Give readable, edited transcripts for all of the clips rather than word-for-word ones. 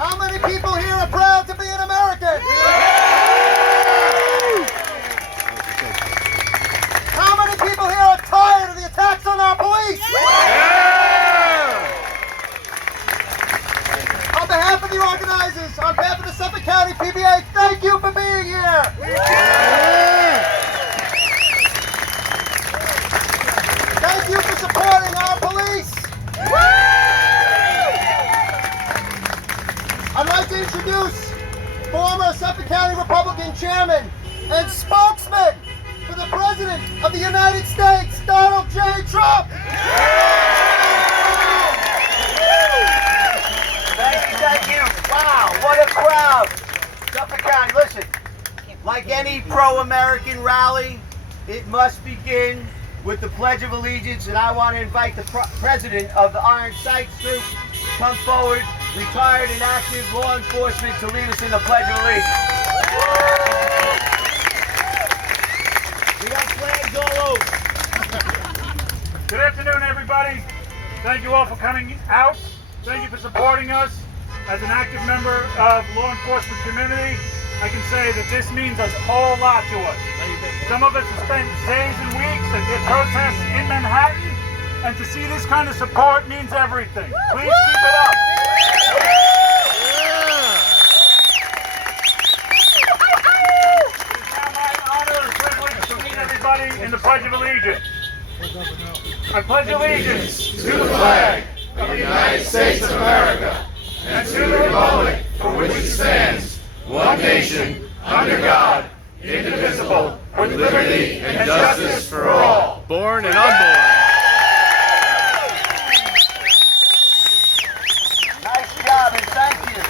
How many people here are proud to be an American? How many people here are tired of the attacks on our police? On behalf of the organizers, on behalf of the Suffolk County PBA, thank you for being here. Thank you for supporting our police. I'd like to introduce former Suffolk County Republican Chairman and spokesman for the President of the United States, Donald J. Trump. Thank you. Wow, what a crowd. Suffolk County, listen, like any pro-American rally, it must begin with the Pledge of Allegiance, and I want to invite the President of the Iron Sights Group to come forward, retired and active law enforcement, to lead us in the Pledge of Allegiance. We got flags all over. Good afternoon, everybody. Thank you all for coming out. Thank you for supporting us. As an active member of law enforcement community, I can say that this means a whole lot to us. Some of us have spent days and weeks at the protests in Manhattan, and to see this kind of support means everything. Please keep it up. It is now my honor and privilege to lead everybody in the Pledge of Allegiance. I pledge allegiance to the flag of the United States of America and to the republic for which it stands, one nation, under God, indivisible, with liberty and justice for all. Born and unborn. Nice job, and thank you.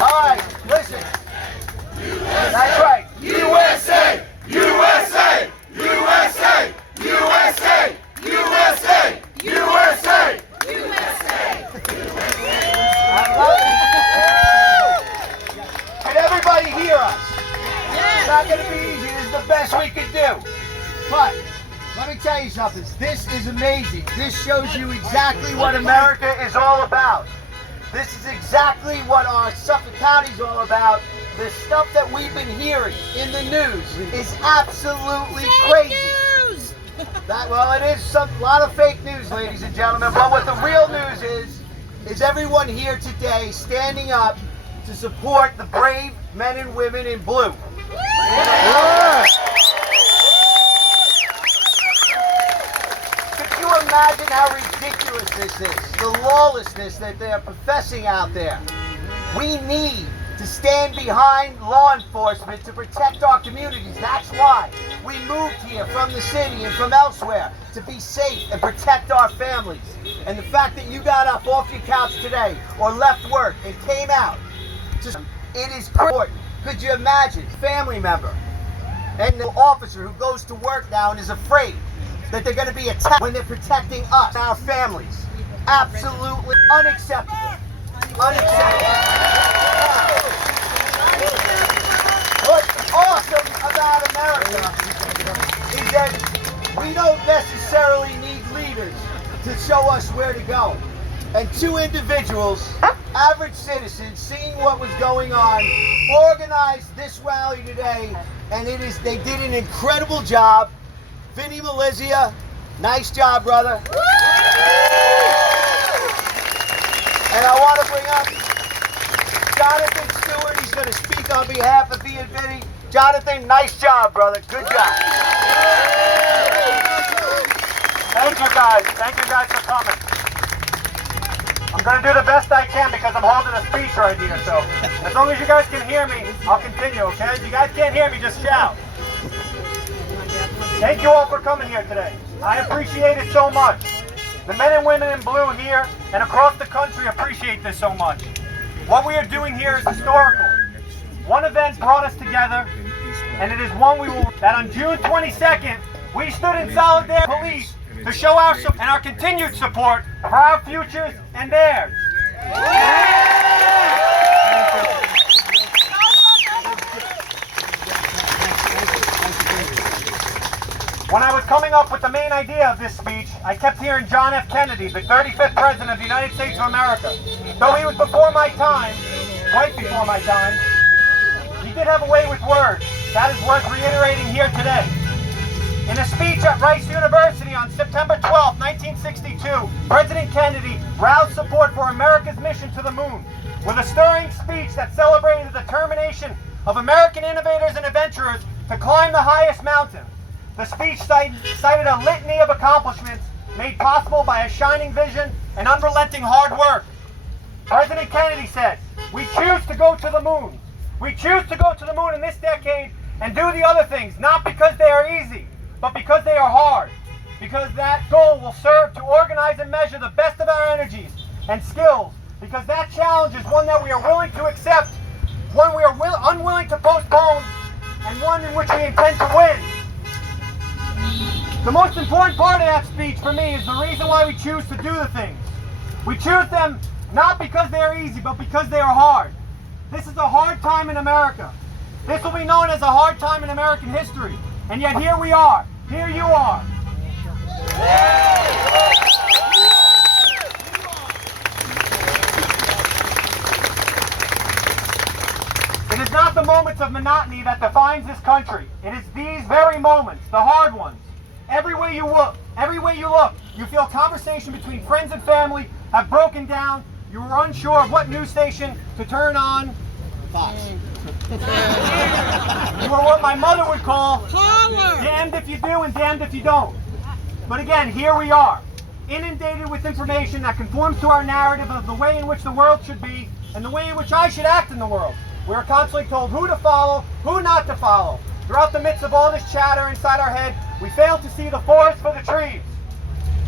All right, listen. That's right. USA! USA! USA! USA! USA! USA! Can everybody hear us? It's not going to be easy. This is the best we can do. But let me tell you something. This is amazing. This shows you exactly what America is all about. This is exactly what our Suffolk County is all about. The stuff that we've been hearing in the news is absolutely crazy. Well, it is a lot of fake news, ladies and gentlemen. But what the real news is everyone here today standing up to support the brave men and women in blue. Could you imagine how ridiculous this is? The lawlessness that they are professing out there. We need to stand behind law enforcement to protect our communities. That's why we moved here from the city and from elsewhere, to be safe and protect our families. And the fact that you got up off your couch today or left work and came out, it is important. Could you imagine a family member and the officer who goes to work now and is afraid that they're going to be attacked when they're protecting us, our families? Absolutely unacceptable. Unacceptable. What's awesome about America is that we don't necessarily need leaders to show us where to go. And two individuals, average citizens, seeing what was going on, organized this rally today, and they did an incredible job. Vinny Malizia, nice job, brother. And I want to bring up Jonathan Stewart. He's going to speak on behalf of V and Vinny. Jonathan, nice job, brother. Good job. Thank you guys. Thank you guys for coming. I'm going to do the best I can because I'm holding a speech right here. So as long as you guys can hear me, I'll continue, okay? If you guys can't hear me, just shout. Thank you all for coming here today. I appreciate it so much. The men and women in blue here and across the country appreciate this so much. What we are doing here is historical. One event brought us together, and it is one we will, that on June 22nd, we stood in solidarity with police to show our support and our continued support for our futures and theirs. When I was coming up with the main idea of this speech, I kept hearing John F. Kennedy, the 35th President of the United States of America. Though he was before my time, right before my time. He did have a way with words. That is worth reiterating here today. In a speech at Rice University on September 12, 1962, President Kennedy roused support for America's mission to the moon with a stirring speech that celebrated the determination of American innovators and adventurers to climb the highest mountain. The speech cited a litany of accomplishments made possible by a shining vision and unrelenting hard work. President Kennedy said, "We choose to go to the moon. We choose to go to the moon in this decade and do the other things, not because they are easy, but because they are hard. Because that goal will serve to organize and measure the best of our energies and skills. Because that challenge is one that we are willing to accept, one we are unwilling to postpone, and one in which we intend to win." The most important part of that speech for me is the reason why we choose to do the things. We choose them not because they are easy, but because they are hard. This is a hard time in America. This will be known as a hard time in American history. And yet here we are. Here you are. It is not the moments of monotony that defines this country. It is these very moments, the hard ones. Everywhere you look, you feel conversation between friends and family have broken down. You are unsure of what news station to turn on. Fox. You are what my mother would call damned if you do and damned if you don't. But again, here we are, inundated with information that conforms to our narrative of the way in which the world should be and the way in which I should act in the world. We are constantly told who to follow, who not to follow. Throughout the midst of all this chatter inside our head, we fail to see the forest for the trees.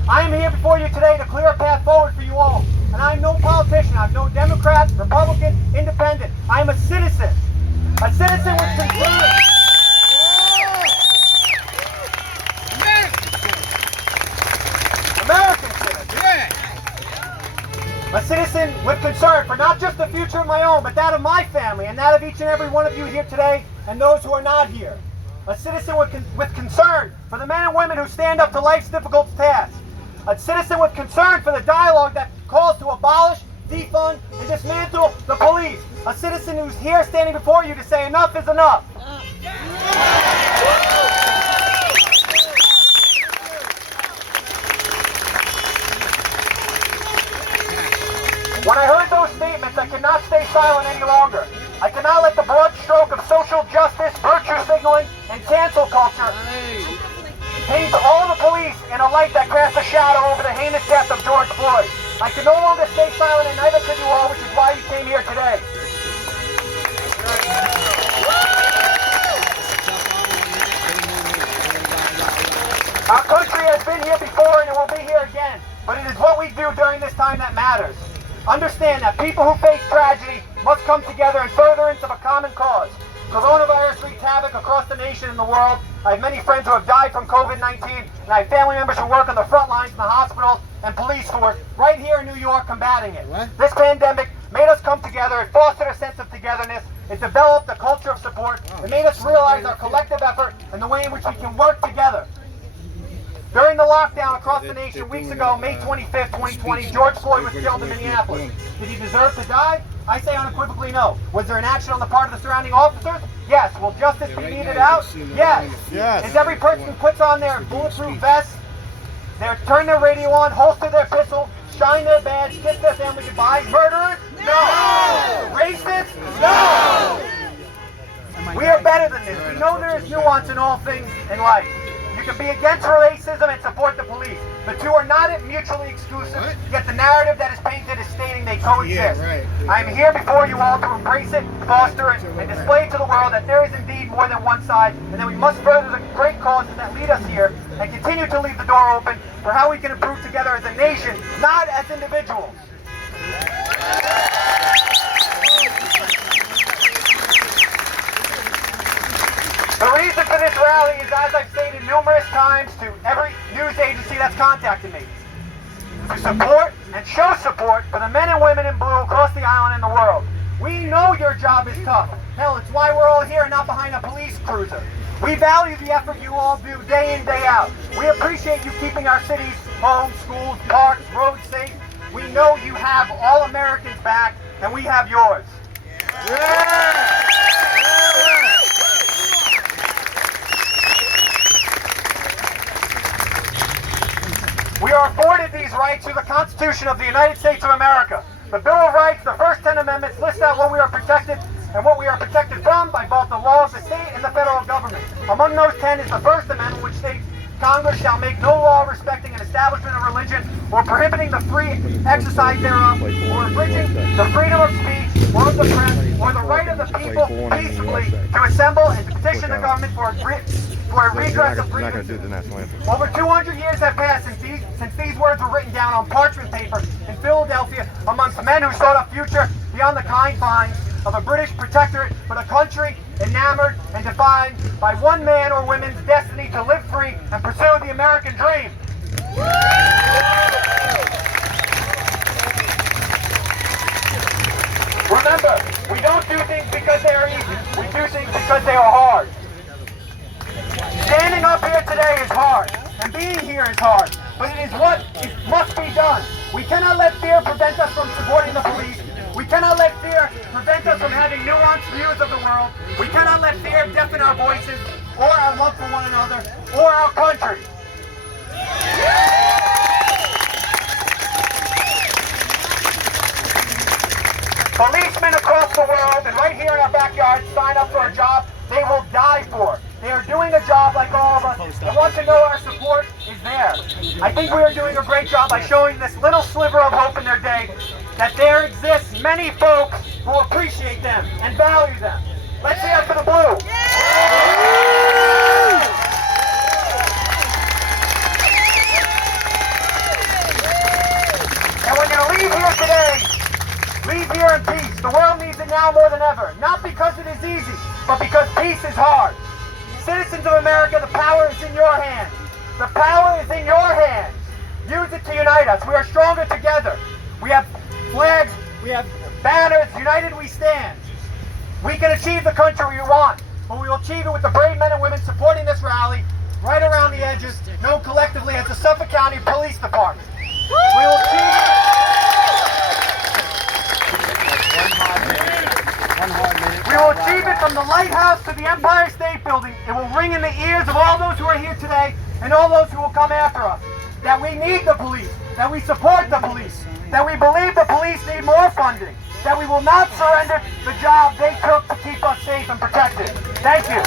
I am here before you today to clear a path forward for you all. And I am no politician. I'm no Democrat, Republican, Independent. I am a citizen. A citizen with concern. American citizen. A citizen with concern for not just the future of my own, but that of my family and that of each and every one of you here today and those who are not here. A citizen with concern for the men and women who stand up to life's difficult tasks. A citizen with concern for the dialogue that calls to abolish, defund, and dismantle the police. A citizen who's here standing before you to say enough is enough. When I heard those statements, I could not stay silent any longer. I could not let the broad stroke of social justice, virtue signaling, and cancel culture paint all the police in a light that casts a shadow over the heinous death of George Floyd. I could no longer stay silent, and neither could you all, which is why you came here today. Our country has been here before and it will be here again, but it is what we do during this time that matters. Understand that people who face tragedy must come together in furtherance of a common cause. Coronavirus wreaked havoc across the nation and the world. I have many friends who have died from COVID-19, and I have family members who work on the front lines in the hospitals and police force right here in New York combating it. This pandemic made us come together. It fostered a sense of togetherness. It developed a culture of support. It made us realize our collective effort and the way in which we can work together. During the lockdown across the nation weeks ago, May 25th, 2020, George Floyd was killed in Minneapolis. Did he deserve to die? I say unequivocally no. Was there an action on the part of the surrounding officers? Yes. Will justice be meted out? Yes. Is every person who puts on their bulletproof vest, turn their radio on, holster their pistol, shine their badge, kiss their family goodbye, murderers? No. Racists? No. We are better than this. We know there is nuance in all things in life. You can be against racism and support the police. The two are not mutually exclusive, yet the narrative that is painted is stating they coexist. I am here before you all to embrace it, foster it, and display to the world that there is indeed more than one side, and that we must further the great causes that lead us here, and continue to leave the door open for how we can improve together as a nation, not as individuals. The reason for this rally is, as I've stated numerous times to every news agency that's contacted me, to support and show support for the men and women in blue across the island and the world. We know your job is tough. Hell, it's why we're all here and not behind a police cruiser. We value the effort you all do day in, day out. We appreciate you keeping our cities, homes, schools, parks, roads safe. We know you have all Americans back, and we have yours. We are afforded these rights through the Constitution of the United States of America. The Bill of Rights, the first 10 amendments, list out what we are protected and what we are protected from by both the laws of the state and the federal government. Among those 10 is the First Amendment, which states, Congress shall make no law respecting an establishment of religion or prohibiting the free exercise thereof or abridging the freedom of speech or of the press or the right of the people peaceably to assemble and to petition the government for a redress of grievances. Over 200 years have passed since these words were written down on parchment paper in Philadelphia amongst men who sought a future beyond the confines of a British protectorate, but a country enamored and defined by one man or woman's destiny to live free and pursue the American dream. Remember, we don't do things because they are easy. We do things because they are hard. Standing up here today is hard, and being here is hard, but it is what must be done. We cannot let fear prevent us from supporting the police. We cannot let fear prevent us from having nuanced views of the world. We cannot let fear deafen our voices, or our love for one another, or our country. Policemen across the world and right here in our backyard sign up for a job they will die for. They are doing a job like all of us and want to know our support is there. I think we are doing a great job by showing this little sliver of hope in their day that there exists many folks who appreciate them and value them. Let's hear it for the blue. And when you leave here today, leave here in peace. The world needs it now more than ever. Not because it is easy, but because peace is hard. Citizens of America, the power is in your hands. The power is in your hands. Use it to unite us. We are stronger together. We have flags, we have banners. United we stand. We can achieve the country we want, but we will achieve it with the brave men and women supporting this rally right around the edges, known collectively as the Suffolk County Police Department. We will achieve it. We will achieve it from the Lighthouse to the Empire State Building. It will ring in the ears of all those who are here today and all those who will come after us. That we need the police, that we support the police, that we believe the police need more funding, that we will not surrender the job they took to keep us safe and protected. Thank you.